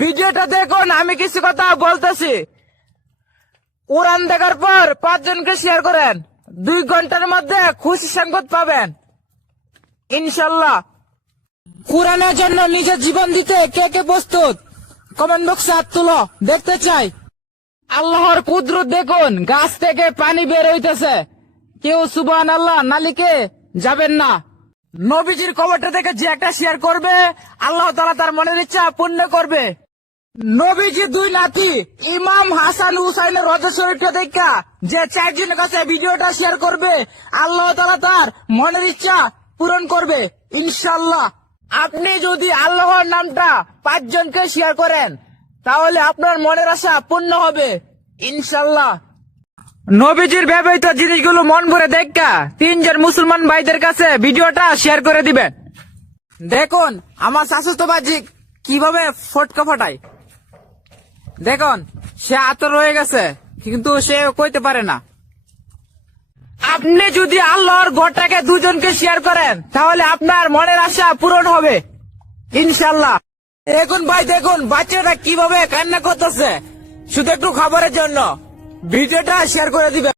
ভিডিওটা দেখুন আমি কিছু কথা বলতেছি। কোরআন দেখার পর পাঁচজনকে শেয়ার করেন। দুই ঘণ্টার মধ্যে খুশি সংবাদ পাবেন। ইনশাল্লাহ। কোরআনের জন্য নিজের জীবন দিতে কে কে প্রস্তুত? কমেন্ট বক্সে হাত তুলো দেখতে চাই। আল্লাহর কুদরত দেখুন গাছ থেকে পানি বের হইতেছে। কেউ সুবান আল্লাহ নালিকে যাবেন না। নবীজির খবরটা দেখে যে একটা শেয়ার করবে আল্লাহ তালা তার মনের ইচ্ছা পূর্ণ করবে। নবীজি দুই নাতি ইমাম হাসান হুসাইনের রজা শরীফটা দেখা যে চারজনের কাছে ভিডিওটা শেয়ার করবে, আল্লাহ তালা তার মনের ইচ্ছা পূরণ করবে ইনশাল্লাহ আপনি যদি আল্লাহর নামটা পাঁচজনকে শেয়ার করেন, তাহলে আপনার মনের আশা পূর্ণ হবে ইনশাল্লাহ নবীজির ব্যবহৃত জিনিসগুলো মন ভরে দেখা, তিনজন মুসলমান ভাইদের কাছে ভিডিওটা শেয়ার করে দিবেন। দেখুন, আমার শাশুতো বাজি কীভাবে ফটকা ফটায়। দেখুন, সে আতর হয়ে গেছে, কিন্তু সে কইতে পারে না। আপনি যদি আল্লাহর ঘরটাকে দুজনকে শেয়ার করেন, তাহলে আপনার মনের আশা পূরণ হবে। ইনশাল্লাহ দেখুন ভাই, দেখুন, বাচ্চাটা কীভাবে কান্না করতেছে। শুধু একটু খাবারের জন্য। ভিডিওটা শেয়ার করে দিবেন।